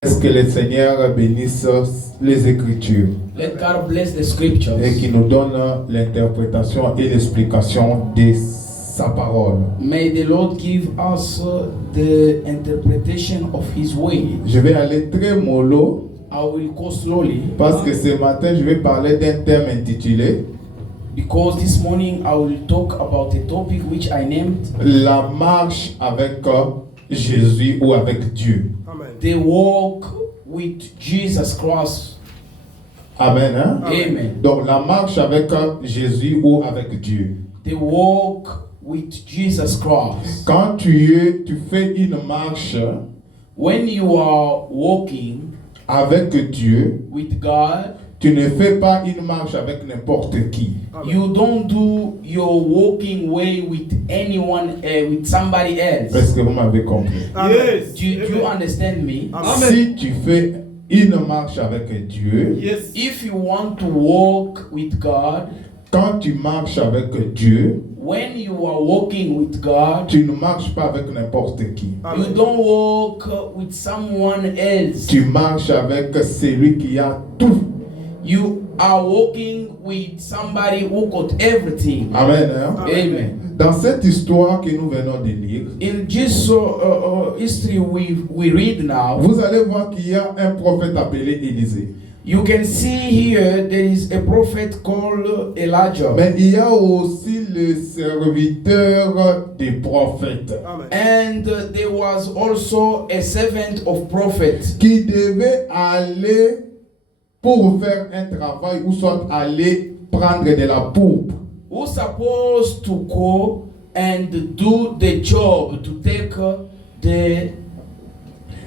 Est-ce que le Seigneur bénisse les Écritures Let God bless the scriptures. et qu'il nous donne l'interprétation et l'explication de sa parole. May the Lord give us the interpretation of His way. Je vais aller très mollo I will go slowly parce que ce matin je vais parler d'un thème intitulé because this morning I will talk about a topic which I named La marche avec Jésus ou avec Dieu. the walk with Jesus Christ. Amen. Hein? Amen. Donc la marche avec Jésus ou avec Dieu. The walk with Jesus Christ. Quand tu fais une marche When you are walking avec Dieu, with God, tu ne fais pas une marche avec n'importe qui. you don't do your walking way with anyone, with somebody else. Est-ce que vous m'avez compris? Yes. Do you understand me? Amen. Si tu fais une marche avec Dieu, Yes. If you want to walk with God, quand tu marches avec Dieu, when you are walking with God, tu ne marches pas avec n'importe qui. you don't walk with someone else. Tu marches avec celui qui a tout. You are walking with somebody who got everything. Amen. Hein? Amen. Dans cette histoire que nous venons de lire, In this history we read now, vous allez voir qu'il y a un prophète appelé Élisée. you can see here there is a prophet called Elijah. Mais il y a aussi le serviteur des prophètes Amen. And there was also a servant of prophet qui devait aller pour faire un travail ou soit aller prendre de la pourpre. who's supposed to go and do the job to take the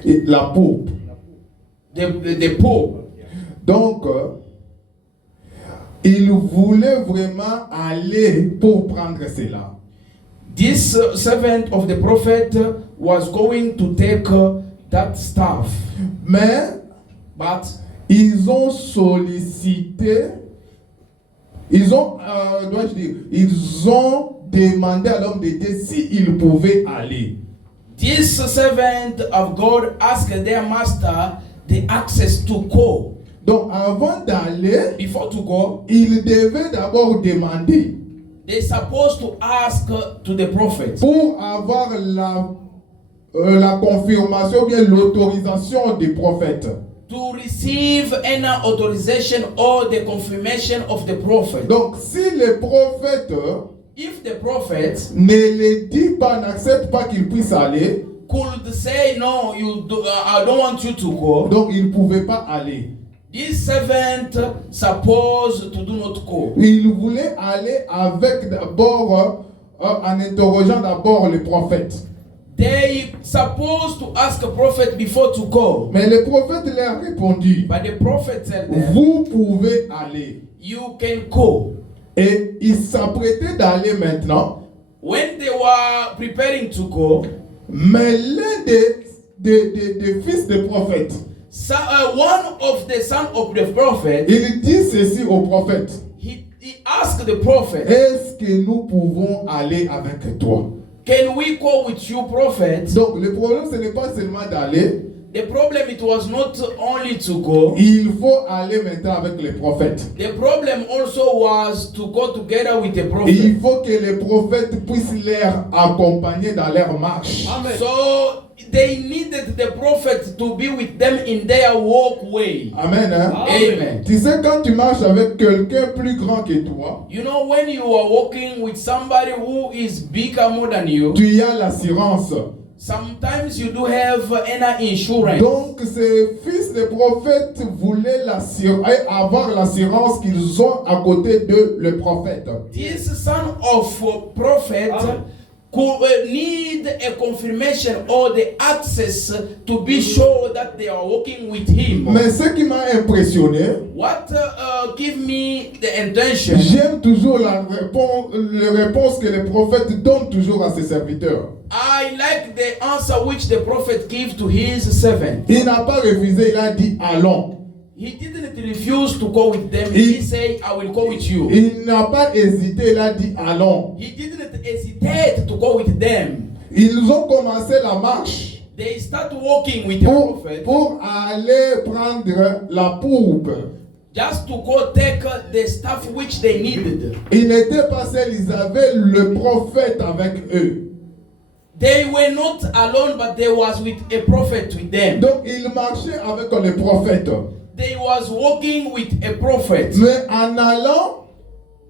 Et la pourpre. pope. Donc, il voulait vraiment aller pour prendre cela. This servant of the prophet was going to take that staff, Mais but ils ont sollicité, ils ont demandé à l'homme de Dieu s'il pouvait aller. this servant of God asked their master the access to go. Donc, avant d'aller, Before to go, il devait d'abord demander they supposed to ask to the prophet pour avoir la confirmation ou bien l'autorisation des prophètes. to receive any authorization or the confirmation of the prophet. Donc, si le prophète If the prophet ne le dit pas, n'accepte pas qu'il puisse aller, could say no, I don't want you to go, donc il ne pouvait pas aller. this servant supposed to do not go. Il voulait aller avec d'abord, en interrogeant d'abord le prophète. They supposed to ask a prophet before to go, Mais le prophète leur a répondu, but the prophet said them, vous pouvez aller. you can go. Et il s'apprêtait d'aller maintenant, When they were preparing to go, mais l'un des fils des prophètes, so, one of the son of the prophet, il dit ceci au prophète, he asked the prophet, est-ce que nous pouvons aller avec toi? can we go with you, prophet? Donc le problème ce n'est pas seulement d'aller, The problem, it was not only to go. il faut aller maintenant avec les prophètes. The problem also was to go together with the Et prophet. il faut que les prophètes puissent les accompagner dans leur marche. Amen. So they needed the prophet to be with them in their walkway. Amen. Hein? Amen. Tu sais, quand tu marches avec quelqu'un plus grand que toi, You know, when you are walking with somebody who is bigger more than you, tu as l'assurance. sometimes you do have any insurance. Donc, ces fils de prophètes voulaient avoir l'assurance qu'ils ont à côté de le prophète. This son of prophet could need a confirmation or the access to be sure that they are walking with him. Mais ce qui m'a impressionné, What give me the intention? j'aime toujours la réponse que le prophète donne toujours à ses serviteurs. I like the answer which the prophet gave to his servant. Il n'a pas refusé, il a dit allons. He didn't refuse to go with them. He said, I will go with you. Il n'a pas hésité, il a dit allons. He didn't hesitate to go with them. Ils ont commencé la marche. they start walking with the prophet pour aller prendre la pourpe. just to go take the stuff which they needed. Ils n'étaient pas seuls, ils avaient le prophète avec eux. They were not alone, but there was with a prophet with them. Donc ils marchaient avec le prophète. They was walking with a prophet. Mais en allant,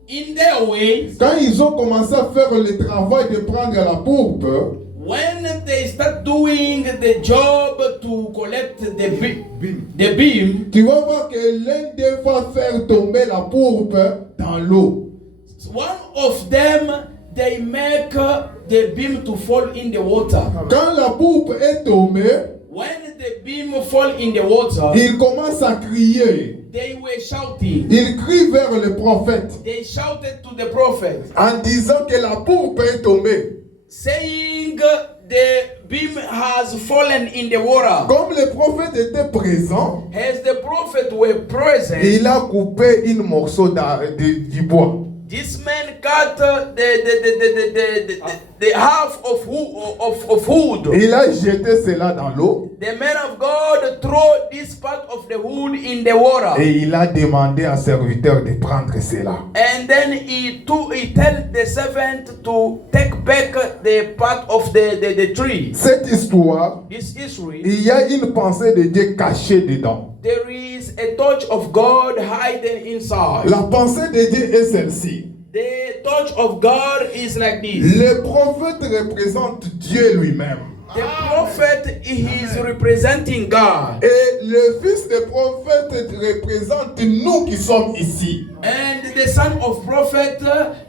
In their ways, quand ils ont commencé à faire le travail de prendre la pourpe, when they start doing the job to collect the beam, tu vas voir que l'un d'eux va faire tomber la pourpe dans l'eau. one of them, they make the beam to fall in the water. Quand la pourpe est tombée, When the beam fall in the water, il commence à crier. they were shouting. Il crie vers le prophète They shouted to the prophet, en disant que la pourpe est tombée. saying the beam has fallen in the water. Comme le prophète était présent, As the prophet were present, il a coupé un morceau du bois. this man cut the half of wood. Il a jeté cela dans l'eau The man of God threw this part of the wood in the water. et il a demandé à serviteur de prendre cela. And then he told the servant to take back the part of the tree. Cette histoire, This history, il y a une pensée de Dieu cachée dedans. there is a touch of God hidden inside. La pensée de Dieu est celle-ci. The touch of God is like this. Le prophète représente Dieu lui-même. The prophet is representing God. Et le fils de prophète représente nous qui sommes ici. And the son of prophet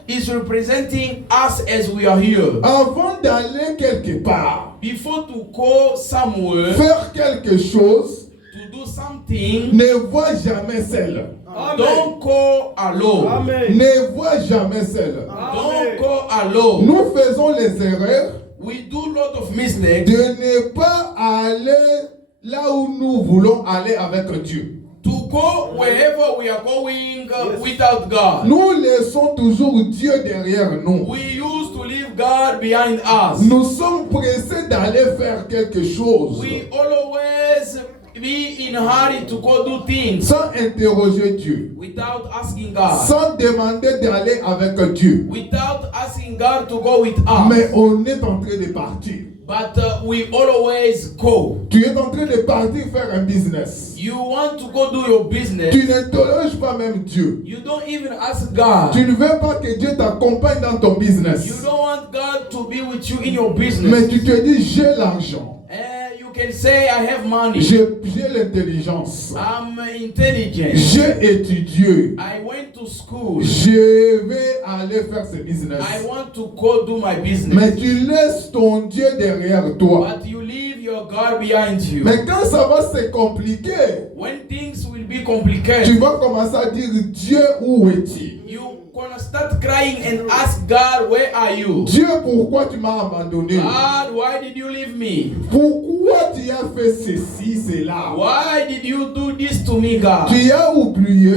is representing us as we are here. Avant d'aller quelque part, Before to go somewhere, faire quelque chose, to do something, ne vois jamais seul. don't go alone. Ne vois jamais seul. Don't go alone. Nous faisons les erreurs We do a lot of mistakes de ne pas aller là où nous voulons aller avec Dieu. to go wherever we are going without God. Nous laissons toujours Dieu derrière nous. We used to leave God behind us. Nous sommes pressés d'aller faire quelque chose We always be in a hurry to go do things sans interroger Dieu, without asking God. sans demander d'aller avec Dieu. Without asking God to go with us. Mais on est en train de partir. But we always go. Tu es en train de partir faire un business. You want to go do your business. Tu n'interroges pas même Dieu. You don't even ask God. Tu ne veux pas que Dieu t'accompagne dans ton You business. don't want God to be with you in your Mais business. tu te dis, j'ai l'argent. And you can say, I have money. J'ai l'intelligence. I'm intelligent. J'ai étudié. I went to school. Je vais aller faire ce business. I want to go do my Mais business. tu laisses ton Dieu derrière toi. But you leave your God behind you. Mais quand ça va se compliquer, When things will be tu complicated, vas commencer à dire, Dieu, où es-tu? you gonna start crying and ask God, where are you? Dieu, pourquoi tu m'as abandonné? God, why did you leave me? Pourquoi tu as fait ceci, cela? Why did you do this to me, God? Tu as oublié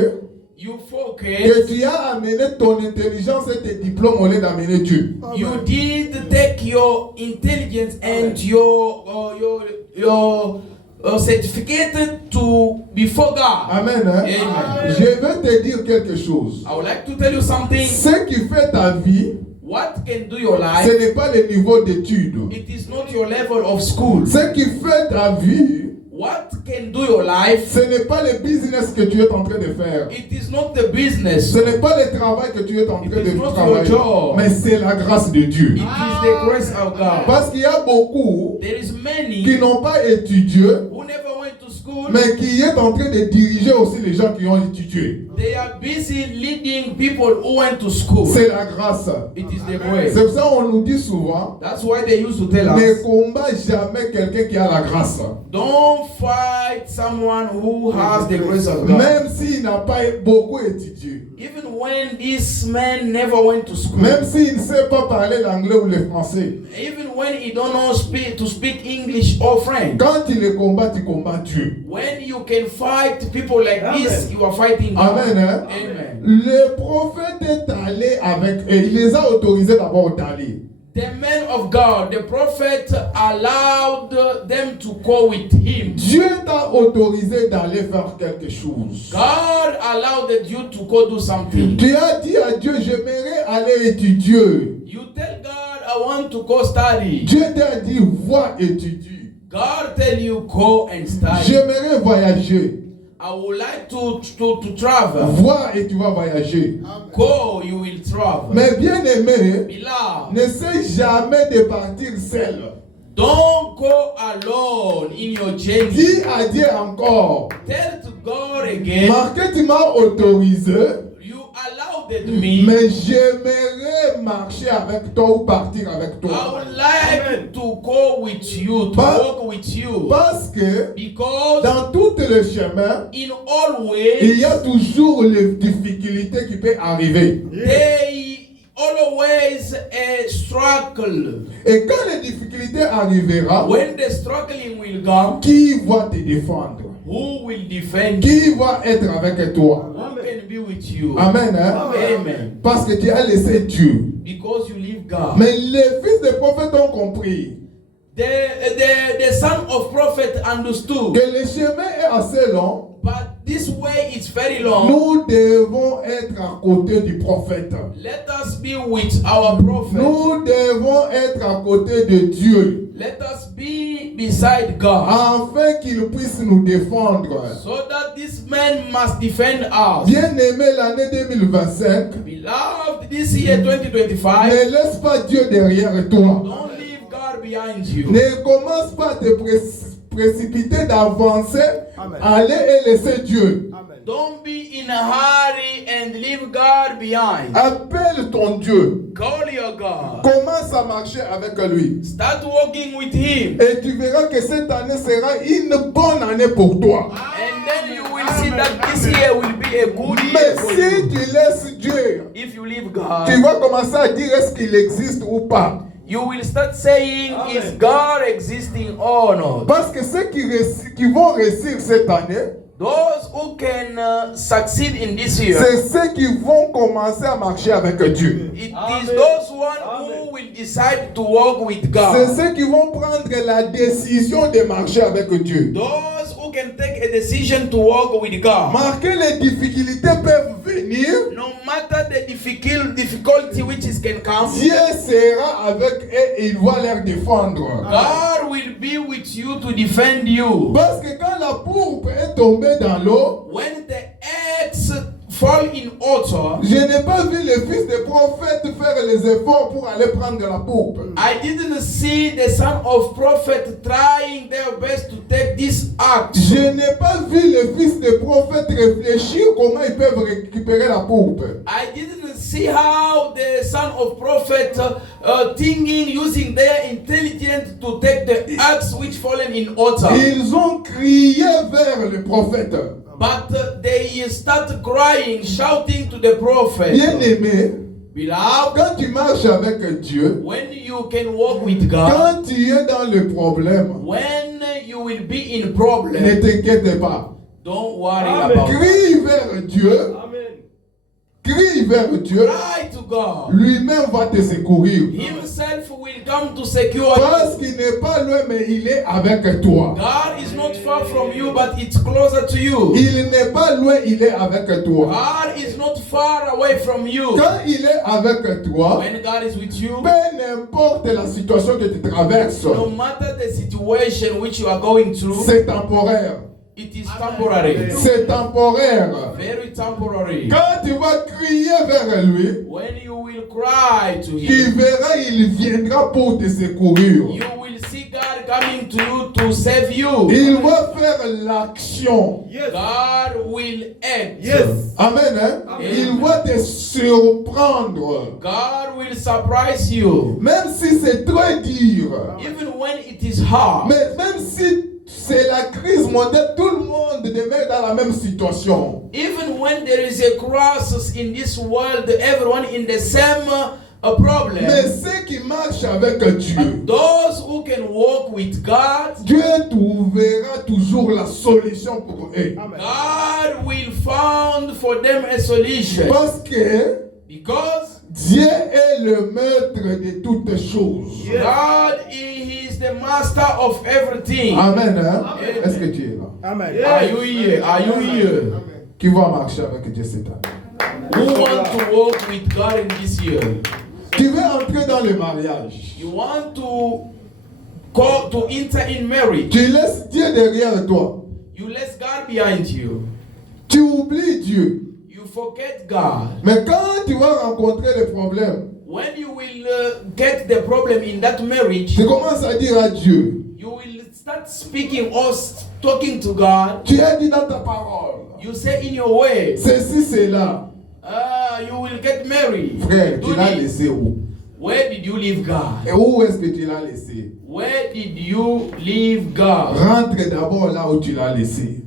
You que forget. tu as amené ton intelligence et tes diplômes au lieu d'amener Dieu. You did take your intelligence and your certificate to before God. Amen. Hein? Amen. Je vais te dire quelque chose. I would like to tell you something. Ce qui fait ta vie, What can do your ce life? n'est pas le niveau d'études. It is not your level of school. Ce qui fait ta vie, What can do your life? ce n'est pas le business que tu es en train de faire. It is not the business. Ce n'est pas le travail que tu es en train It is de not travailler. your job. Mais c'est la grâce de Dieu. It is the grace of God. Parce qu'il y a beaucoup There is many qui n'ont pas étudié, who never went to school. mais qui est en train de diriger aussi les gens qui ont étudié. They are busy leading people who went to school. C'est la grâce. It is the grace. C'est pour ça qu'on nous dit souvent, That's why they used to tell ne us, combat jamais quelqu'un qui a la grâce. don't fight someone who has the grace of God. Même s'il n'a pas beaucoup étudié. Even when this man never went to school. Même s'il ne sait pas parler l'anglais ou le français. Even when he don't know to speak English or French. Quand tu le combats, tu combats Dieu. When you can fight people like this, you are fighting God. Amen. Hein? Amen. Le prophète est allé avec eux. Il les a autorisés d'abord d'aller. the men of God, the prophet, allowed them to go with him. Dieu t'a autorisé d'aller faire quelque chose. God allowed you to go do something. Tu as dit à Dieu, j'aimerais aller étudier. You tell God, I want to go study. Dieu t'a dit, va étudier. God tell you, go and study. J'aimerais voyager. I would like to travel. Va et tu vas voyager. Go, you will travel. Mais bien aimé, Beloved, n'essaie jamais de partir seul. don't go alone in your journey. Dis à Dieu encore, Tell to God again, Marqué, tu m'as autorisé, you allowed me. mais j'aimerais marcher avec toi ou partir avec I toi. would like to go with you, to But- walk with you. Parce que Because dans tout le chemin, in all il ways, y a toujours les difficultés qui peuvent arriver. they always struggle. Et quand les difficultés arriveront, When the struggling will come, qui va te défendre? who will defend you? Qui va être avec toi? Who can be with you? Amen. Hein? Amen. Parce que tu as laissé Dieu. Because you leave God. Mais les fils des prophètes ont compris The son of prophet understood, que le chemin est assez long. but this way is very long. Nous devons être à côté du prophète. Let us be with our prophet. Nous devons être à côté de Dieu Let us be beside God, afin qu'il puisse nous défendre. so that this man must defend us. Bien aimé, l'année 2025, Beloved, this year 2025, ne laisse pas Dieu derrière toi. don't leave God behind you. Ne commence pas à te précipiter d'avancer, aller et laisser Dieu. Don't be in a hurry and leave God behind. Appelle ton Dieu. Call your God. Commence à marcher avec lui. Start walking with Him. Et tu verras que cette année sera une bonne année pour toi. And then you will see that this year will be a good Mais year for si you. tu laisses Dieu, If you leave tu God, vas commencer à dire est-ce qu'il existe ou pas. you will start saying, is God existing or not? Parce que ceux qui vont réussir cette année, Those who can succeed in this year, c'est ceux qui vont commencer à marcher avec Dieu. it is those one who will decide to walk with C'est God. ceux qui vont prendre la décision de marcher avec Dieu. Those who can take a decision to walk with God. Marquer les difficultés peuvent venir. No matter the difficulty which is can come, Dieu sera avec eux et il va les défendre. God will be with you to defend you. Parce que quand la pourpre est tombée dans l'eau, When the eggs fall in water, je n'ai pas vu les fils des prophètes faire les efforts pour aller prendre la pourpre. I didn't see the son of prophet trying their best to take this act. Je n'ai pas vu les fils des prophètes réfléchir comment ils peuvent récupérer la pourpre. I didn't see how the son of prophet thinking, using their intelligence to take the axe which fallen in water. Ils ont crié vers le prophète. But they start crying, shouting to the prophet. Bien aimé, Beloved, quand tu marches avec Dieu, when you can walk with God, quand tu es dans le problème, when you will be in ne problem, t'inquiète pas. don't worry about it. Crie vers Dieu. Crie vers Dieu. Cry to God. Lui-même va te secourir. Himself will come to secure Parce you. qu'il n'est pas loin, mais il est avec toi. God is not far from you, but it's closer to you. Il n'est pas loin, il est avec toi. God is not far away from you. Quand il est avec toi, When God is with you, peu importe la situation que tu traverses, no matter the situation which you are going through, c'est temporaire. it is temporary. C'est temporaire. Very temporary. Quand tu vas crier vers lui, When you will cry to tu Him, verras, il viendra pour te secourir. you will see God coming to you to save you. Il va faire l'action. God will act. Amen. Hein? Il va te surprendre. God will surprise you. Même si c'est très dur. Even when it is hard. Mais même si c'est la crise mondiale, tout le monde demeure dans la même situation. Even when there is a crisis in this world, everyone in the same problem. Mais ceux qui marchent avec Dieu, Those who can walk with God, Dieu trouvera toujours la solution pour eux. God will find for them a solution. Parce que Because Dieu est le maître de toutes choses. God, he is the master of everything. Amen. Hein? Amen. Est-ce que tu es là? Amen. Are you here? Are you here? Qui va marcher avec Dieu cette année? Who want to walk with God in this year? Tu veux entrer dans le mariage. You want to go to enter in marriage. Tu laisses Dieu derrière toi. You let God behind you. Tu oublies Dieu. You forget God. Mais quand tu vas rencontrer les problèmes, When you will get the problem in that marriage, tu commences à dire à Dieu, you will start speaking or talking to God. tu as dit dans ta parole, You say in your way, ceci, cela. you will get married. Frère, Do tu l'as this. laissé où? Where did you leave God? Et où est-ce que tu l'as laissé? Where did you leave God? Rentre d'abord là où tu l'as laissé.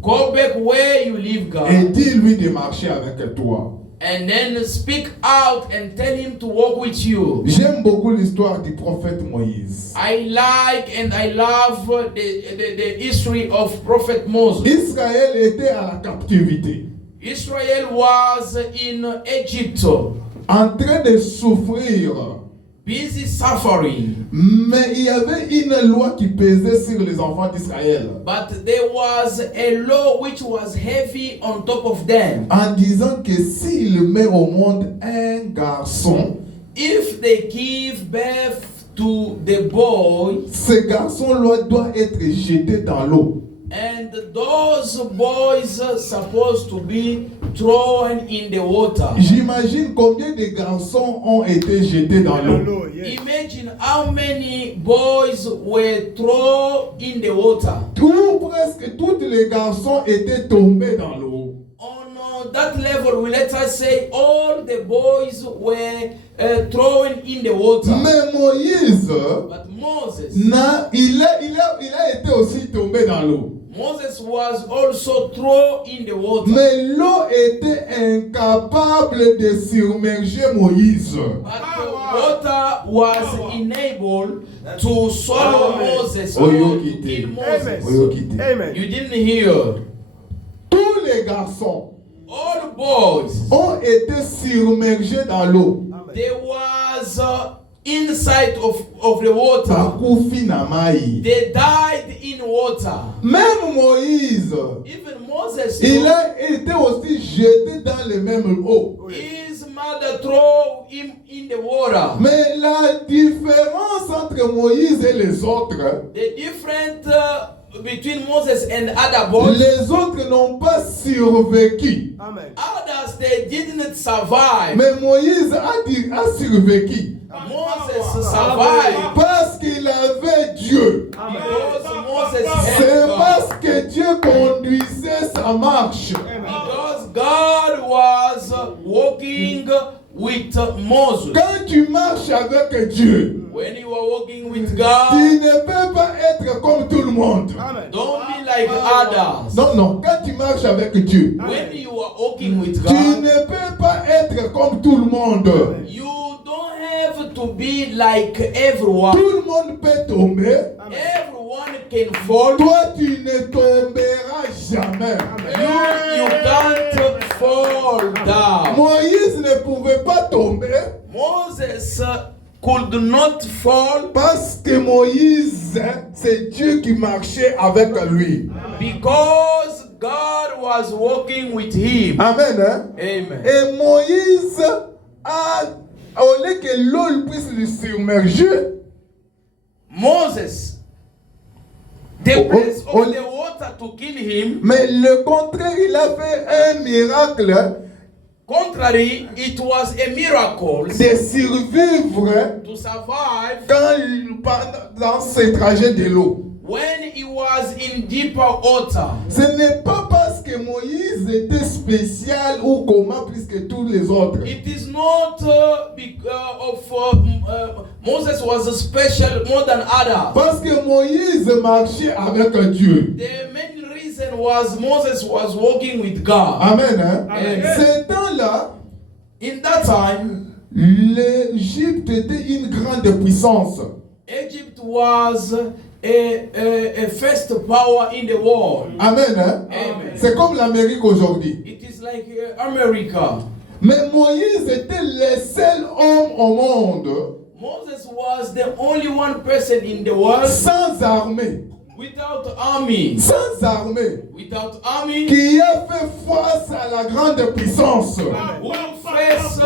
Go back where you leave Et God. dis-lui de marcher avec toi. And then speak out and tell him to walk with you. J'aime beaucoup l'histoire du prophète Moïse. I like and I love the history of Prophet Moses. Israël était à la captivité, Israel was in Egypt, en train de souffrir. busy suffering. Mais il y avait une loi qui pesait sur les enfants d'Israël, But there was a law which was heavy on top of them. en disant que s'il met au monde un garçon, If they give birth to the boy, ce garçon-là doit être jeté dans l'eau. and those boys are supposed to be thrown in the water. J'imagine combien de garçons ont été jetés dans l'eau. Hallelujah. Imagine how many boys were thrown in the water. Presque tous les garçons étaient tombés dans l'eau. On that level, let us say all the boys were thrown in the water. Mais Moïse, But Moses, il a été aussi tombé dans l'eau. Moses was also thrown in the water. Mais l'eau était incapable de submerger Moïse. But the water was enabled to swallow Moses or Oyo to kite. kill Moses. Oyo kite. Amen. You didn't hear. Tous les garçons All boys, ont été submergés dans l'eau. there was inside of the water. Bakufi na mai. They died in water. Même Moïse, Even Moses, il a été aussi jeté dans les mêmes eaux. his mother threw him in the water. Mais la différence entre Moïse et les autres, The difference between Moses and other boys, les autres n'ont pas survécu. Amen. others they didn't survive. Mais Moïse a survécu Moses survived parce qu'il avait Dieu. because Moses C'est had God. parce que Dieu conduisait sa marche. Because God was walking with Moses. Quand tu marches avec Dieu, When you are walking with God, tu ne peux pas être comme tout le monde. Amen. don't be like others. Non, non, quand tu marches avec Dieu, When you are walking with tu God, ne peux pas être comme tout le monde. you don't have to be like everyone. Tout le monde peut tomber. Everyone can fall. Toi, tu ne tomberas jamais. You can't fall down. Moïse ne pouvait pas tomber Moses could not fall parce que Moïse, c'est Dieu qui marchait avec lui. because God was walking with him. Amen. Hein? Amen. Et Moïse au lieu que l'eau puisse le submerger, Moses, the place of the water to kill him, mais le contraire, il a fait un miracle contrary, it was a miracle de survivre to survive dans ce trajet de l'eau. when he was in deeper water. Ce n'est pas parce que Moïse était spécial ou comment plus que tous les autres. It is not because Moses was special more than others. Parce que Moïse marchait avec Dieu. The main reason was Moses was walking with God. Amen. Hein? Amen. Ce temps-là, In that time, l'Égypte était une grande puissance. Egypt was a first power in the world. Amen. Hein? Amen. C'est comme l'Amérique aujourd'hui. It is like America. Mais Moïse était le seul homme au monde Moses was the only one person in the world sans armée, without army. sans armée, Without army, qui a fait face à la grande puissance. who face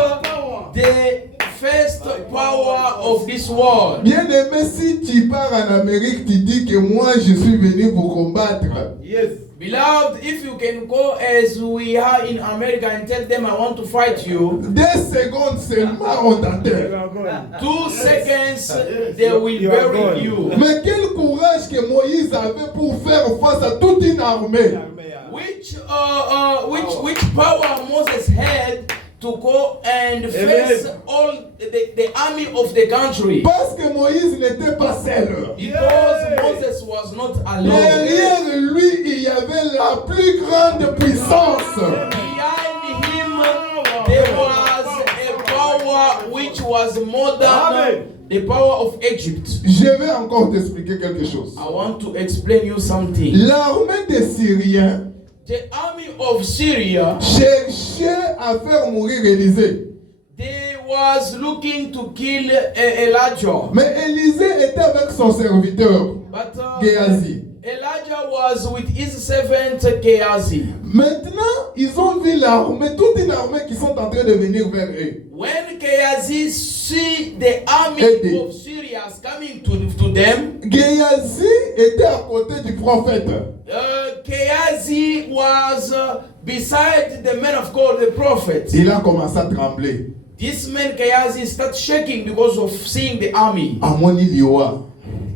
the first power of this world. Bien aimé, si tu pars en Amérique, tu dis que moi je suis venu pour combattre. Yes. Beloved, if you can go as we are in America and tell them I want to fight you, 2 secondes seulement on You t'attend. are going. 2 seconds they will You are bury gone. you. Mais quel courage que Moïse avait pour faire face à toute une armée. Which power Moses had to go and face all the army of the country? Parce que Moïse n'était pas seul. Because Moses was not alone. Derrière lui, il y avait la plus grande puissance. Behind him, there was a power which was more than the power of Egypt. Je vais encore t'expliquer quelque chose. I want to explain you something. L'armée des Syriens The army of Syria, cherchait à faire mourir Élisée. they was looking to kill Elijah. Mais Élisée était avec son serviteur, But Géasi. Elijah was with his servant Gehazi. Maintenant, ils ont vu l'armée, toute une armée qui sont en train de venir vers eux. When Gehazi see the army Eddie. of Syria coming to them, Géasi était à côté du prophète. Gehazi was beside the man of God, the prophet. Il a commencé à trembler. This man Gehazi started shaking because of seeing the army. Amoni Liwa.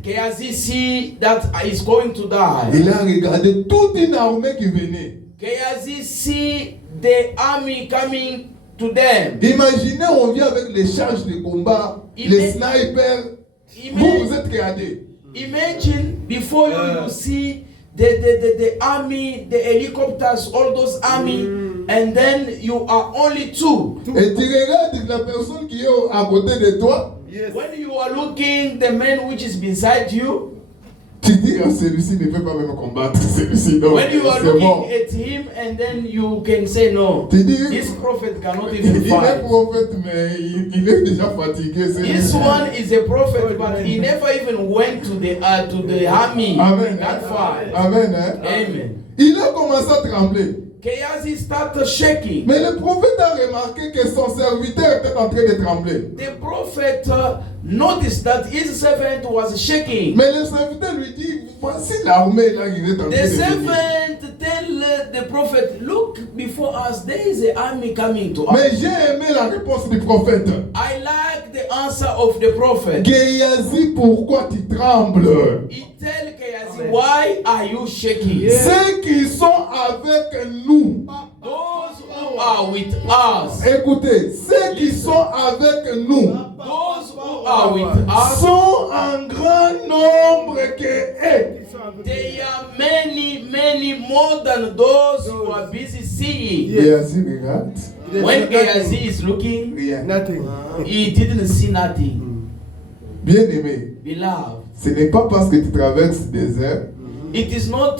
Gehazi see that he's going to die. Il a regardé toute une armée qui venait. Gehazi see the army coming to them. Imaginez, on vient avec les charges de combat, Il les est- snipers. Ima- Vous êtes regardés. Imagine before you see the army, the helicopters, all those army, and then you are only two. Et tu regardes la personne qui est à côté de toi. Yes. When you are looking the man which is beside you, Tu dis, ah, celui-ci ne peut pas même combattre. Celui-ci, non. when you are C'est looking bon. at him, and then you can say no. Tu dis, This prophet cannot il even est fight. prophète, mais il est déjà fatigué. c'est This lui. one is a prophet, but he never even went to the army. Amen. That fight. Amen. Hein? Amen. Il a commencé à trembler. Gehazi started shaking. Mais le prophète a remarqué que son serviteur était en train de trembler. The prophet noticed that his servant was shaking. Mais le serviteur lui dit, voici l'armée là qui est en train The de venir. servant tell the prophet, look before us, there is an army coming to us. Mais j'ai aimé la réponse du prophète. I like the answer of the prophet. Géasi, pourquoi tu trembles? He tell Gehazi, why are you shaking? Ceux qui sont avec nous. Those who are with us, Écoutez, ceux qui sont avec nous those who are with us, sont en grand nombre que eux. they are many more than those who are busy seeing. Géasi regarde. When Gehazi is looking, Rien. Nothing. he didn't see nothing. Bien aimé, Beloved, ce n'est pas parce que tu traverses le désert it is not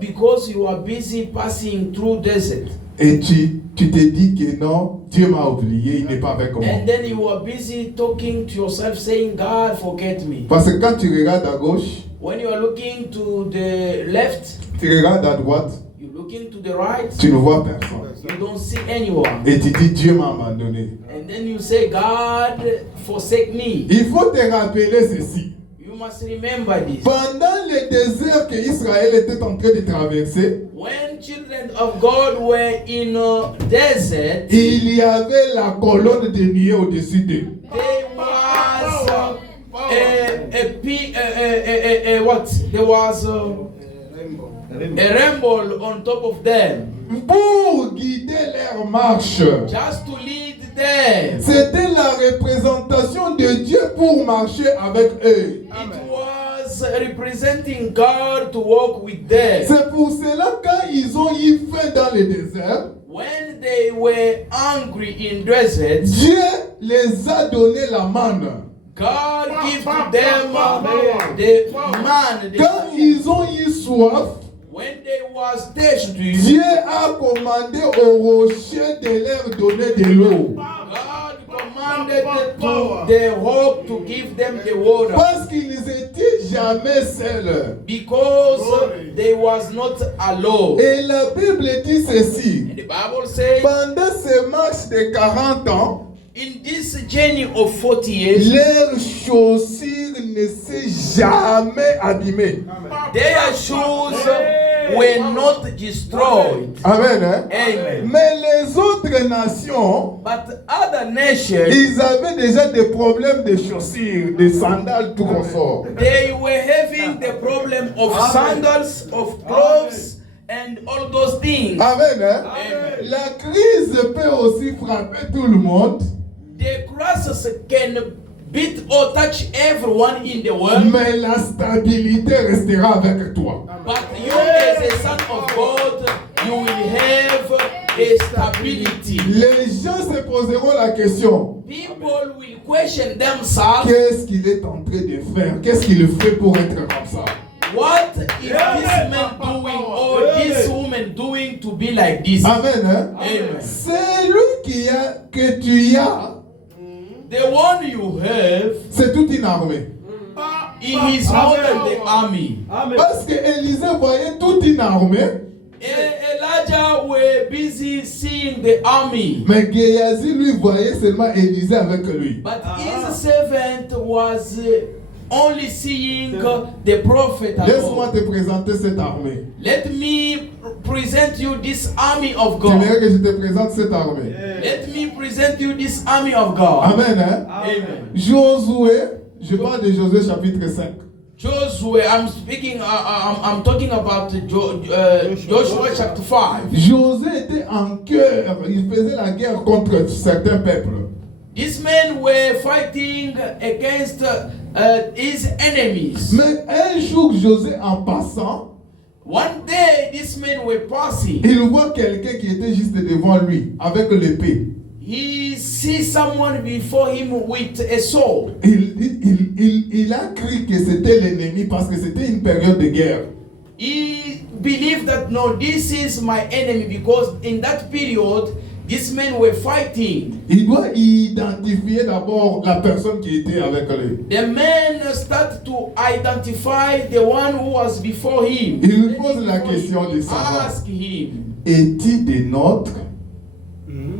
because you are busy passing through desert et tu te dis que non, Dieu m'a oublié, il n'est pas avec moi. and then you are busy talking to yourself saying, God, forget me. Parce que quand tu regardes à gauche, When you are looking to the left, tu regardes à droite, you're looking to the right, tu ne vois personne. you don't see anyone. Et tu dis, Dieu m'a abandonné. And then you say, God, forsake me. Il faut te rappeler ceci. You must remember this. Pendant le désert que Israël était en train de traverser, When children of God were in a desert, il y avait la colonne de nuée au-dessus d'eux. there was what? There was a rainbow on top of them, Pour guider leur marche. just to lead them. C'était la représentation de Dieu pour marcher avec eux. It was representing God to walk with them. C'est pour cela quand ils ont eu faim dans le désert, When they were hungry in desert, Dieu les a donné la manne. God gave to them the man. Quand ils ont eu soif, when they was thirsty, Dieu a commandé aux rochers de leur donner de l'eau. God commanded the rock to give them the water Parce qu'ils étaient jamais seuls. because they was not alone. Et la Bible dit ceci. And the Bible says, Pendant ces marches de 40 ans, in this journey of 40 years, leurs chaussures ne s'est jamais abîmées. their shoes were not destroyed. Amen. Hein? Amen. Mais les autres nations, But other nations, ils avaient déjà des problèmes de chaussures, de sandales, tout consort. they were having the problem of sandals, of clothes, and all those things. Amen. Hein? Amen. La crise peut aussi frapper tout le monde, The crisis can beat or touch everyone in the world, mais la stabilité restera avec toi. but you as a son of God, you will have a stability. Les gens se poseront la question, People will question themselves, qu'est-ce qu'il est en train de faire? Qu'est-ce qu'il fait pour être comme ça? what is this man doing or this woman doing to be like this? Amen. Hein? Amen. C'est lui que tu as, The one you have, c'est toute une armée. he is more than the army. Parce que Élisée voyait toute une armée, Elijah were busy seeing the army, mais Géasi lui voyait seulement Élisée avec lui. but his servant was only seeing the prophet Laisse-moi alone. te présenter cette armée. Let me present you this army of Tu verras God. que je te présente cette armée. Let me present you this army of God. Amen. Hein? Amen. Josué, je parle de Josué chapitre 5. Joshua, I'm speaking. I'm talking about Joshua chapter 5. Josué était en cœur, il faisait la guerre contre certains peuples. These men were fighting against his enemies. Mais un jour, Josué en passant, One day, these men were passing. il voit quelqu'un qui était juste devant lui avec l'épée. He sees someone before him with a sword. Il a cru que c'était l'ennemi parce que c'était une période de guerre. He believed that no, this is my enemy because in that period, these men were fighting. Il doit identifier d'abord la personne qui était avec lui. The men start to identify the one who was before him. Il lui pose la question de savoir, Ask him, est-il des nôtres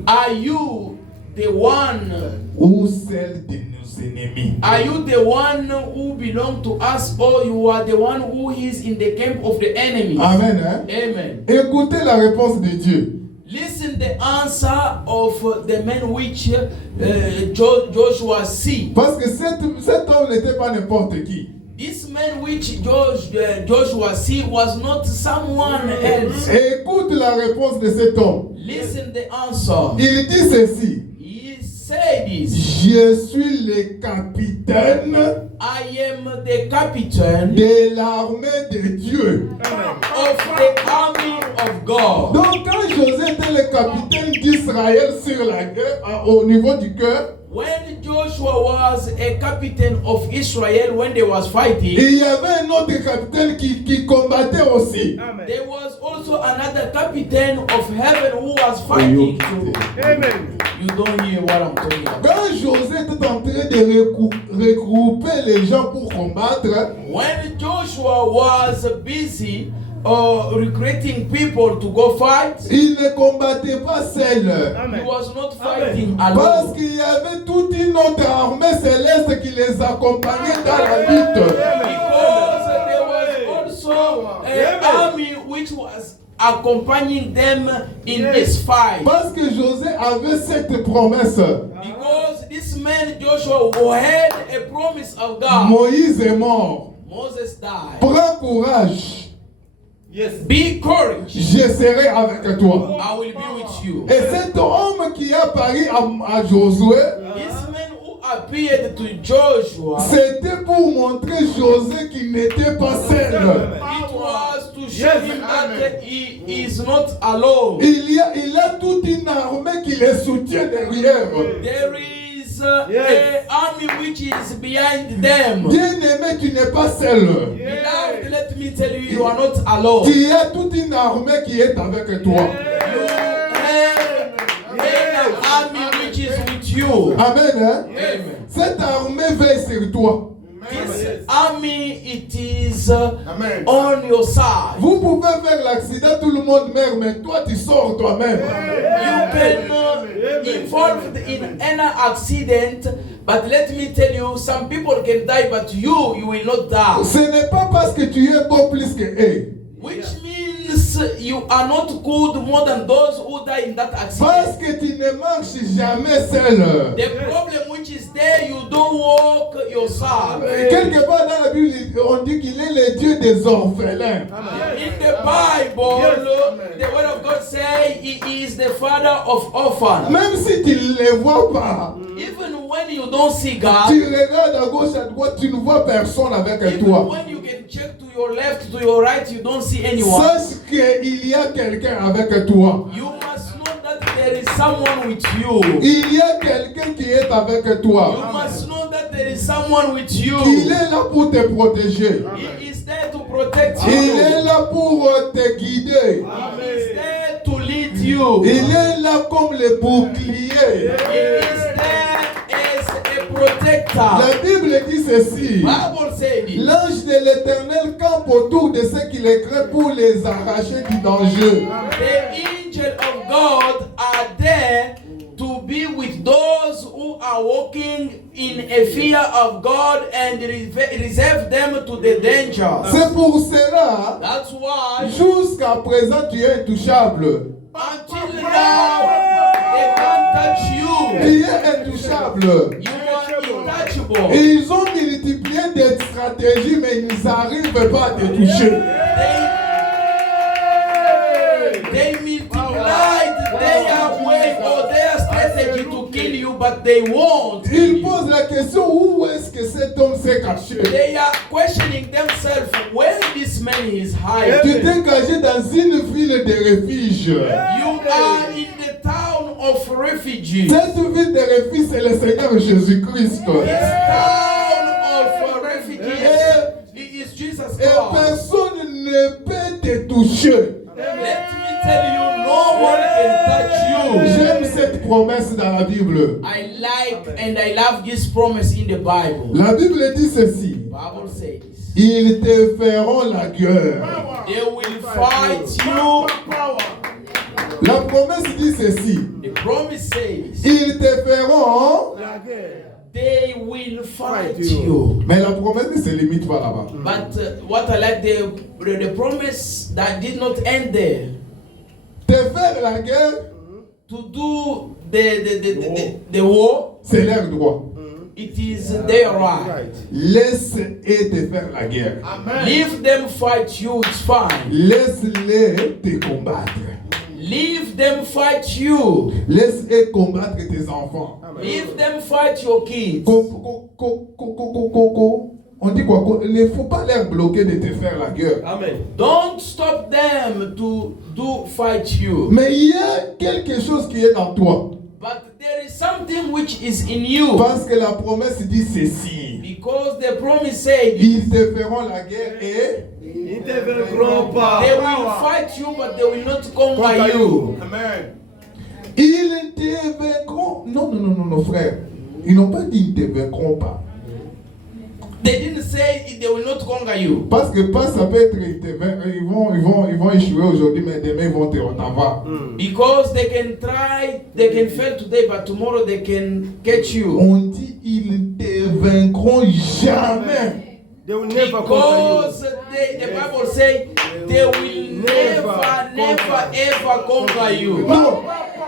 are you the one? ou celle de nos ennemis? Are you the one who belong to us, or you are the one who is in the camp of the enemy? Amen. Hein? Amen. Écoutez la réponse de Dieu. Listen the answer of the men which Joshua see. Parce que cet homme n'était pas n'importe qui. This man which Joshua see was not someone else. Écoute la réponse de cet homme. Listen the answer. Il dit ceci. He said this. Je suis le capitaine I am the captain de l'armée de Dieu. of the army of God. Donc quand José était le capitaine d'Israël sur la guerre, au niveau du cœur, When Joshua was a captain of Israel when they was fighting, il y avait un autre capitaine qui combattait aussi. there was also another captain of heaven who was fighting too. Amen. You don't hear what I'm talking about. Quand José était en train de regrouper les gens pour combattre, When Joshua was busy recruiting people to go fight, il ne combattait pas seul. he was not fighting Parce alone. qu'il y avait toute une autre armée céleste qui les accompagnait dans la lutte. Because there was also an army which was accompanying them in this fight. Parce que José avait cette promesse. Because this man Joshua had a promise of God. Moïse est mort. Moses died. Prends courage. Yes. Be courage. Je serai avec toi. I will be with you. Et cet homme qui a apparu à Josué, This man who appeared to Joshua, c'était pour montrer Josué qu'il n'était pas seul. it was to show him that he is not alone. Il a toute une armée qui les soutient derrière. There is an army which is behind them. Bien-aimé, tu n'es pas seul. Beloved, let me me tell you, you are not alone. Tu as toute une armée qui est avec toi. You have an army which is with you. Amen. Hein? Amen. Cette armée veille sur toi. This army, it is on your side. Vous pouvez faire l'accident, tout le monde meurt, mais toi tu sors toi-même. You can involved in any accident, but let me tell you, some people can die, but you will not die. Ce n'est pas parce que tu es beau plus que eux. Which means you are not good more than those who die in that Parce accident. que tu ne marches jamais seul. The problem which is there, you don't walk yourself. Quelque part dans la Bible, on dit qu'il est le Dieu des orphelins. In the Bible, the word of God say He is the father of orphans. Même si tu ne les vois pas, Even when you don't see God, tu regardes à gauche, à droite, tu ne vois personne avec even toi. when you can check to your left, to your right, you don't see anyone. Sache qu'il y a quelqu'un avec toi. You must know that there is someone with you. Il y a quelqu'un qui est avec You toi. must know that there is someone with you. Il est là pour te protéger. He is there to protect Il est you. là pour te guider. He is there to lead you. Il est là comme le bouclier. He is there as a protector. La Bible dit ceci. Bible said it. L'ange de l'Éternel campe autour de ceux qui les créent pour les arracher du danger. The angel of God are there to be with those who are walking in a fear of God and reserve them to the dangers. C'est pour cela, That's why jusqu'à présent, tu es intouchable. until now they can't touch you. Tu es intouchable. You are untouchable. Ils ont multiplié des stratégies, mais ils n'arrivent pas à te toucher. They multiplied their way or their strategy to kill you, but they won't. kill Ils you. posent la question, où est-ce que cet homme s'est caché? They are questioning themselves where this man is Tu hiding. t'es caché dans une ville de refuge. You are in the town of refugees. Cette ville de refuge, c'est le Seigneur Jésus-Christ. This town of refugees is Jesus Et Christ. personne ne peut te toucher. Let me tell you, no one can touch you. J'aime cette promesse dans la Bible. I like and I love this promise in the Bible. La Bible dit ceci. Bible says, Ils te feront la guerre. they will fight you. La promesse dit ceci. The promise says, Ils te feront. they will fight you. Mais la promesse ne se limite pas là-bas. But what I like, the promise that did not end there. Te faire la guerre, To do the war, c'est leur droit. it is their right. Laisse et te faire la guerre. Leave them fight you, it's fine. Laisse-les te combattre. Leave them fight you. Laisse-les combattre tes enfants. Leave them fight your kids. On dit quoi? Il ne faut pas leur bloquer de te faire la guerre. Amen. Don't stop them to do fight you. Mais il y a quelque chose qui est dans toi. But there is something which is in you. Parce que la promesse dit ceci. Because the promise said Ils te feront la guerre et Ils ne te vaincront pas. they will fight you, but they will not conquer you. Amen. ils te vaincront. Non, frère. Ils n'ont pas dit ils te vaincront pas. They didn't say they will not conquer you. Parce que pas ça peut être ils vont échouer aujourd'hui, mais demain ils vont te avoir. Because they can try, they can fail today, but tomorrow they can catch you. On dit ils te vaincront jamais. They will never conquer Because the Bible says they will never ever conquer you. Non,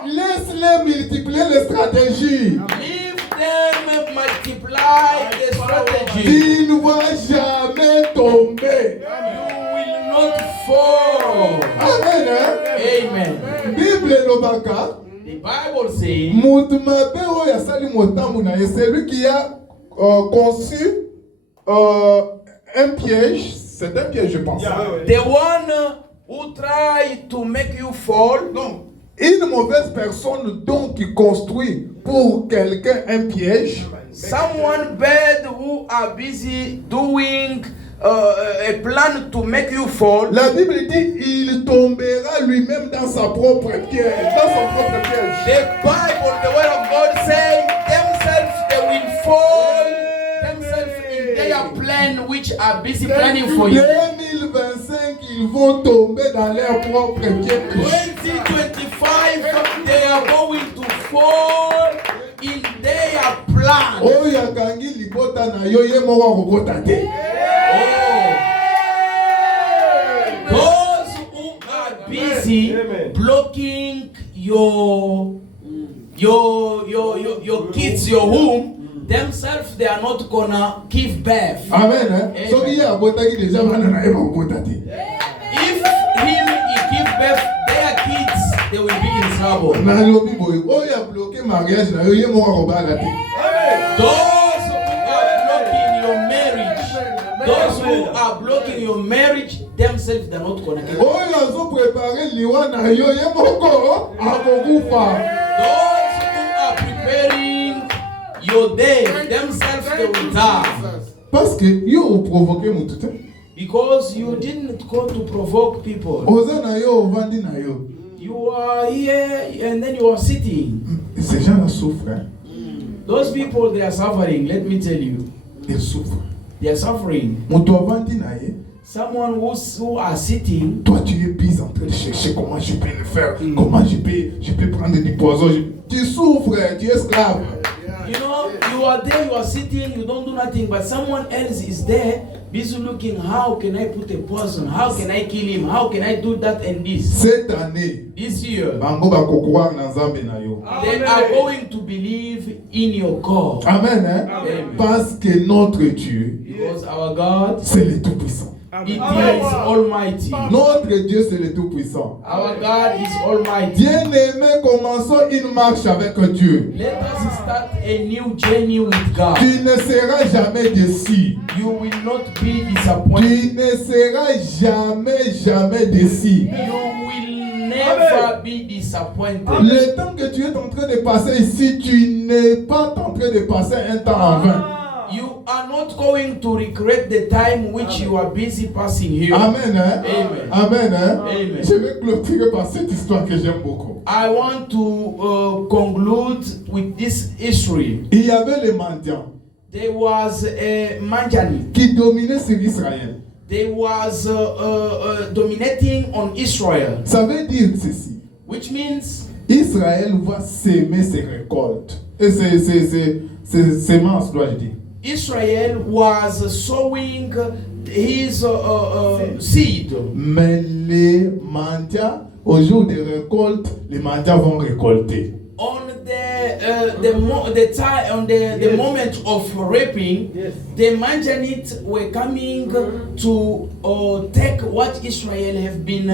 laisse-les multiplier les stratégies. Leave them multiply the strategy. Tu ne vas jamais tomber. You will not fall. Amen. Hein? Amen. Bible lobaka. The Bible says Mutu mabe oyo asali motambu na ye, celui qui a conçu un piège. C'est un piège, je pense. the one who try to make you fall. Non. Une mauvaise personne donc qui construit pour quelqu'un un piège. Someone bad who are busy doing a plan to make you fall, La Bible dit il tombera lui-même dans sa propre piège, dans son propre piège. the Bible, the word of God say themselves they will fall themselves in their plan which are busy planning for you. 2025, ils vont tomber dans leur propre piège. 2025 they are going to fall in their plan. Oh, yakangi libota na yo ye moko akobota te. Those who are busy blocking your kids, your womb, themselves they are not gonna give birth. Amen. Hein? So ki abotaki déjà bana na ye bakobota te. If he give birth, their kids they will be in trouble. Na lobi boy, oh ya bloqué mariage na yo ye moko akobala te. Those who are blocking your marriage, themselves they are not gonna give birth. Oh ya zo préparer liwa na yo ye moko akokufa. Those who are preparing your day, themselves they will die. Parce que yo provoqué mutu te. Because you didn't go to provoke people. Oza na yo ovandi na yo. You are here and then you are sitting. Ces gens-là souffrent. Hein? Those people they are suffering, let me tell you. Ils souffrent. They are suffering. Mutu ovandi na ye. Someone who are sitting. Toi tu es busy en train de chercher comment je peux le faire, comment je peux prendre du poison. Tu souffres, tu es esclave. You know, you are there, you are sitting, you don't do nothing, but someone else is there, busy looking, how can I put a poison? How can I kill him? How can I do that and this? Cette année, This year, bango bako croire na Nzambe na yo. they are going to believe in your God. Amen. Hein? Amen. Parce que notre Dieu, Because our God, c'est le Tout-Puissant. it is Almighty. Notre Dieu, c'est le Tout-Puissant. Our God is Almighty. Bien-aimé, commençons une marche avec Dieu. Let us start a new journey with God. Tu ne seras jamais déçu. You will not be disappointed. Tu ne seras jamais déçu. You will never be disappointed. Le temps que tu es en train de passer ici, tu n'es pas en train de passer un temps en vain. You are not going to regret the time which you are busy passing here. Amen. Hein? Amen. Amen. Hein? Amen. Je vais clôturer par cette histoire que j'aime beaucoup. I want to conclude with this history. Il y avait les mendiants There was a Manjani. qui dominaient sur Israël. They was dominating on Israel, Ça veut dire ceci. which means Israël va s'aimer ses récoltes. Et ses semences, dois-je dire. Israel was sowing his seed. Mais les mendiants, au jour des récoltes, les mendiants vont récolter. On the time on the moment of reaping, the Manjanites were coming to take what Israel have been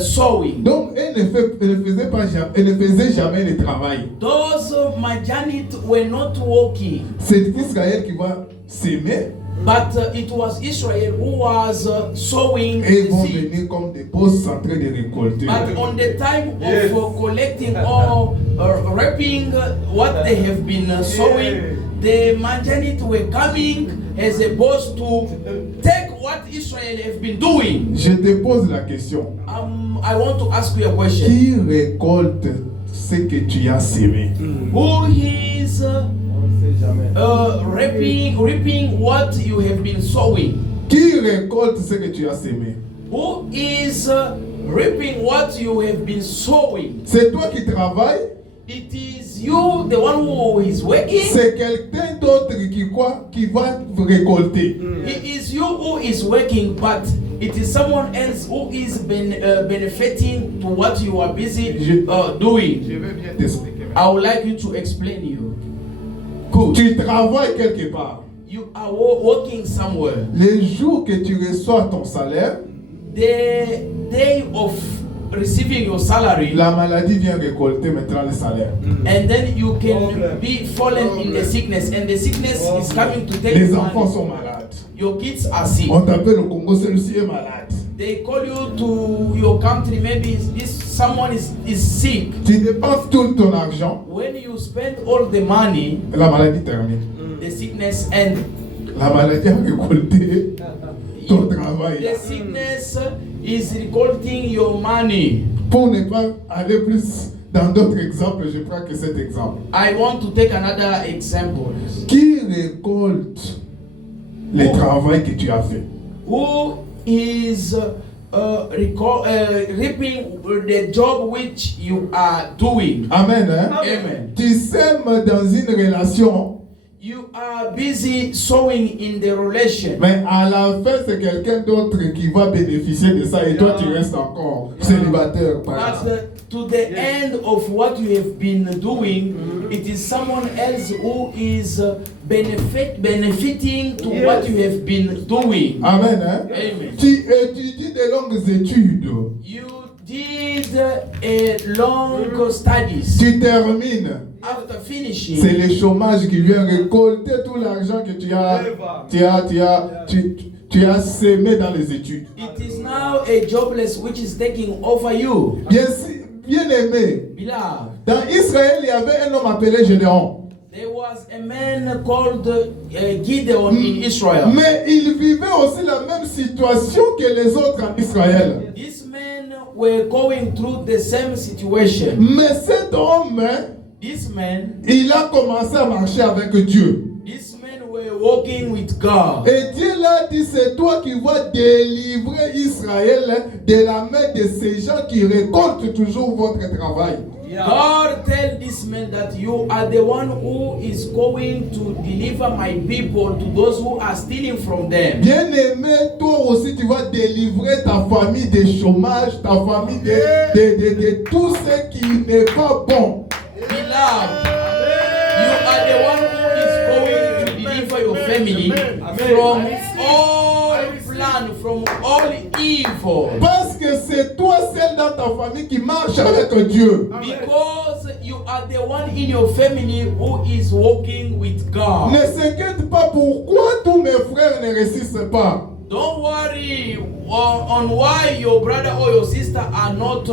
sowing. Donc, elle ne faisait jamais le travail. Those Manjanites were not working, C'est Israël qui va s'aimer but it was Israel who was sowing et ils the vont seed. venir comme des boss en train de récolter. But on the time of collecting or reaping what they have been sowing, the Manjanites were coming as a boss to take what Israel have been doing. Je te pose la question. I want to ask you a question. Qui récolte ce que tu as sémé? Who is reaping what you have been sowing? Qui récolte ce que tu as sémé? Who is reaping what you have been sowing? C'est toi qui travailles? It is you, the one who is working. C'est quelqu'un d'autre qui va récolter. It is you who is working, but it is someone else who is benefiting to what you are busy doing. Je vais bien t'expliquer. I would like you to explain you. Tu travailles quelque part. You are working somewhere. Le jour que tu reçois ton salaire, The day of receiving your salary, la maladie vient récolter maintenant le salaire. and then you can be fallen in the sickness, and the sickness is coming to take Les you enfants money. sont malades. Your kids are sick. On t'appelle au Congo, celui-ci est malade. They call you to your country, maybe this someone is sick. Tu dépenses tout ton argent, When you spend all the money, la maladie termine. the sickness end. La maladie a récolté ton travail. The sickness is recollecting your money. Pour ne pas aller plus dans d'autres exemples, je prends que cet exemple. I want to take another example. Qui récolte le travail que tu as fait? Who is reaping the job which you are doing? Amen. Hein? Amen. Tu sèmes dans une relation, You are busy sowing in the relation. mais à la fin, c'est quelqu'un d'autre qui va bénéficier de ça et toi, tu restes encore célibataire. Par But exemple. to the end of what you have been doing, it is someone else who is benefiting to what you have been doing. Amen. Hein? Amen. Tu étudies de longues études. You did a long studies. Tu termines. After C'est finishing, le chômage qui vient récolter tout l'argent que tu as sémé dans les études. it is now a jobless which is taking over you. Bien aimé, Beloved, dans Israël, il y avait un homme appelé Gédéon. there was a man called Gideon in Israel. Mais il vivait aussi la même situation que les autres en Israël. These men were going through the same situation. Mais cet homme, This man, il a commencé à marcher avec Dieu. these men were walking with God. Et Dieu l'a dit, c'est toi qui vas délivrer Israël de la main de ces gens qui récoltent toujours votre travail. God tell this man that you are the one who is going to deliver my people to those who are stealing from them. Bien aimé, toi aussi tu vas délivrer ta famille des chômages, ta famille de tout ce qui n'est pas bon. Beloved, you are the one who is going to deliver your family from all plan, from all evil. Parce que c'est toi seul dans ta famille qui marche avec Dieu. Because you are the one in your family who is walking with God. Ne s'inquiète pas pourquoi tous mes frères ne réussissent pas. Don't worry on why your brother or your sister are not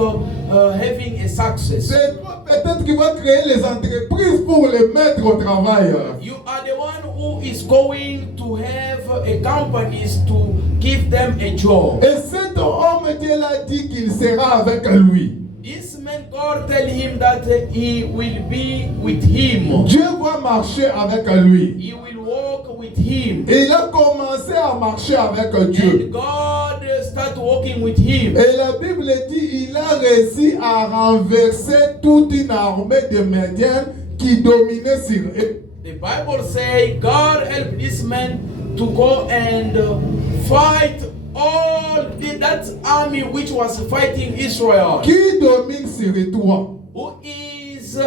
having a success. C'est toi peut-être qui vas créer les entreprises pour les mettre au travail. You are the one who is going to have a companies to give them a job. Et cet homme, Dieu l'a dit qu'il sera avec lui. This man, God tell him that he will be with him. Dieu va marcher avec lui. He will walk with him. Et il a commencé à marcher avec Dieu. And God start walking with him. Et la Bible dit il a réussi à renverser toute une armée de Médiens qui dominait sur eux. The Bible say God helped this man to go and fight all that army which was fighting Israel. Qui domine sur toi? Who is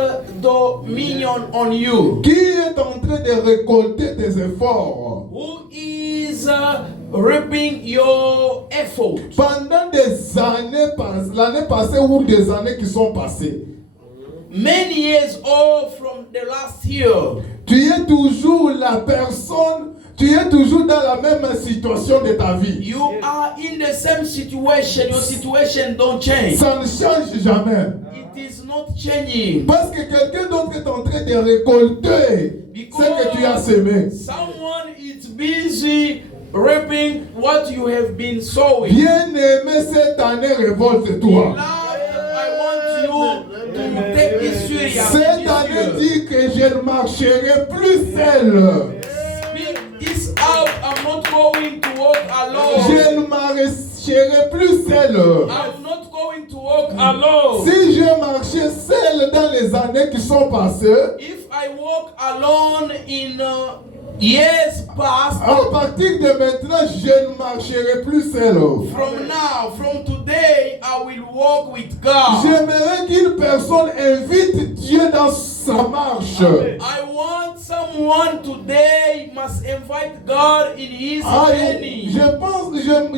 dominion on you? Qui est en train de récolter tes efforts? Who is reaping your effort? Pendant des années, l'année passée ou des années qui sont passées, Many years old from the last year, tu es toujours la personne, tu es toujours dans la même situation de ta vie. you are in the same situation. Your situation don't change. Ça ne change jamais. It is not changing. Parce que quelqu'un d'autre est en train de récolter ce que tu as semé. Someone is busy reaping what you have been sowing. Bien-aimé, cette année révolte-toi. Beloved, I want you to take this serious. Cette année dit que je ne marcherai plus seul. Speak this out. I'm not going to walk alone. Je ne marcherai plus seul. I'm not going to walk alone. Si je marchais seul dans les années qui sont passées, If I walk alone in years past, à partir de maintenant, je ne marcherai plus seul. from now, from today, I will walk with God. J'aimerais qu'une personne invite Dieu dans sa marche. I want someone today must invite God in his journey.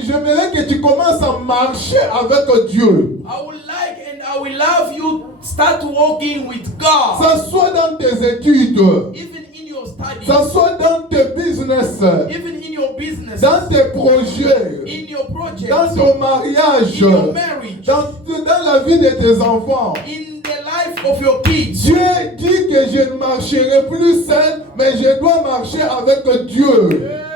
J'aimerais que tu commences à marcher avec Dieu. I would like and I will love you start walking with God. Ça soit dans tes études, Even in your studies, ça soit dans tes business, even in your business, dans tes projets, in your projects, dans ton mariage, in your marriage, dans la vie de tes enfants. in the life of your kids. Dieu dit que je ne marcherai plus seul, mais je dois marcher avec Dieu.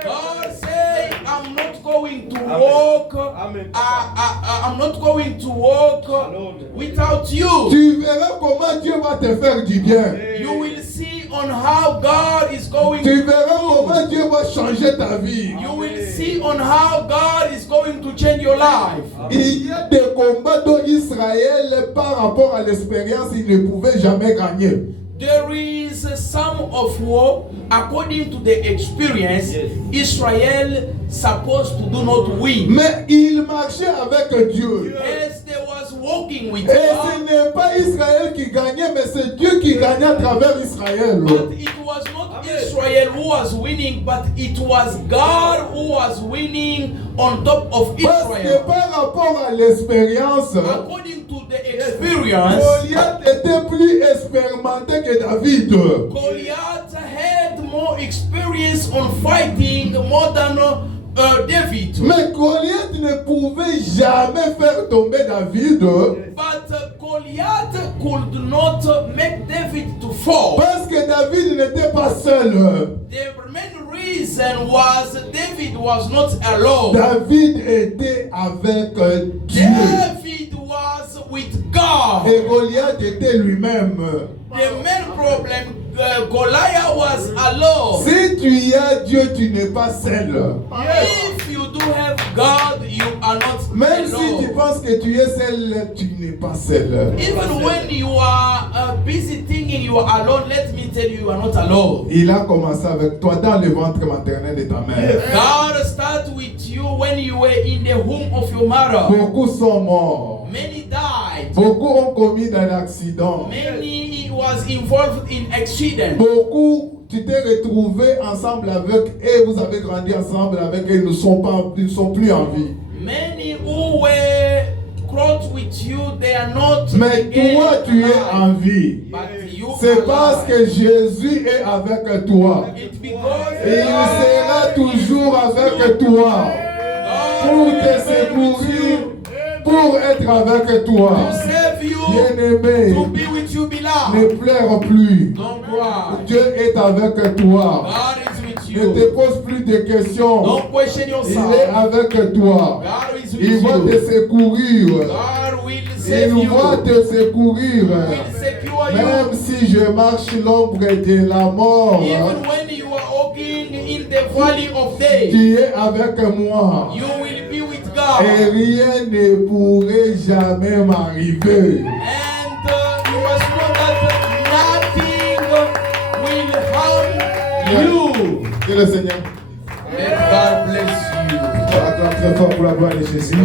God say, I'm not going walk. Amen. I'm not going to walk without you. Tu verras comment Dieu va te faire du bien. You will see on how God is going Tu to verras comment Dieu va changer ta vie. You will see on how God is going to change your life. Il y a des combats dont Israël, par rapport à l'expérience, il ne pouvait jamais gagner. There is some of war, according to the experience, Israel supposed to do not win. Mais il marchait avec Dieu. As they was walking with Et ce God, n'est pas Israël qui gagnait, mais c'est Dieu qui gagnait à travers Israël. but it was not Israel who was winning, but it was God who was winning on top of Parce que Israel. par rapport à l'expérience, According to the experience, Goliath était plus expérimenté que David. Goliath had more experience on fighting more than David. Mais Goliath ne pouvait jamais faire tomber David But Goliath could not make David to fall. parce que David n'était pas seul. The main reason was David was not alone. David était avec Dieu. David was with God. Et Goliath était lui-même. The main problem, Goliath was alone. Si tu as Dieu, tu n'es pas seul. If you do have God, you are not Même si tu alone. penses que tu es seul, tu n'es pas seul. Even when you are busy thinking you are alone, let me tell you, you are not alone. Il a commencé avec toi dans le ventre maternel de ta mère. God started with you when you were in the womb of your mother. Beaucoup sont morts. Many died. Beaucoup ont commis un accident. Many was involved in accident. Beaucoup, tu t'es retrouvé ensemble avec et vous avez grandi ensemble avec et ils ne sont plus en vie. Many who were close with you, they are not. Mais again toi, tu es alive. en vie. But you C'est are parce que alive. Jésus est avec toi. It's because Et il sera toujours avec toi pour te secourir, pour être avec toi. to save you, Bien-aimé, to be with you, ne beloved. pleure plus. Don't cry. Dieu est avec toi. God is with Ne te you. pose plus de questions. Don't question Il est yourself. avec toi. God is Il with va te you. secourir. God will save Il you. va te secourir. Will secure Même you. si je marche l'ombre de la mort, Even when you are walking in the valley of death, tu es avec moi. you will be with Et God. rien ne pourrait jamais m'arriver. And you must know that nothing will harm you. Que le Seigneur Let God bless you. acclame très fort pour la gloire de Jésus.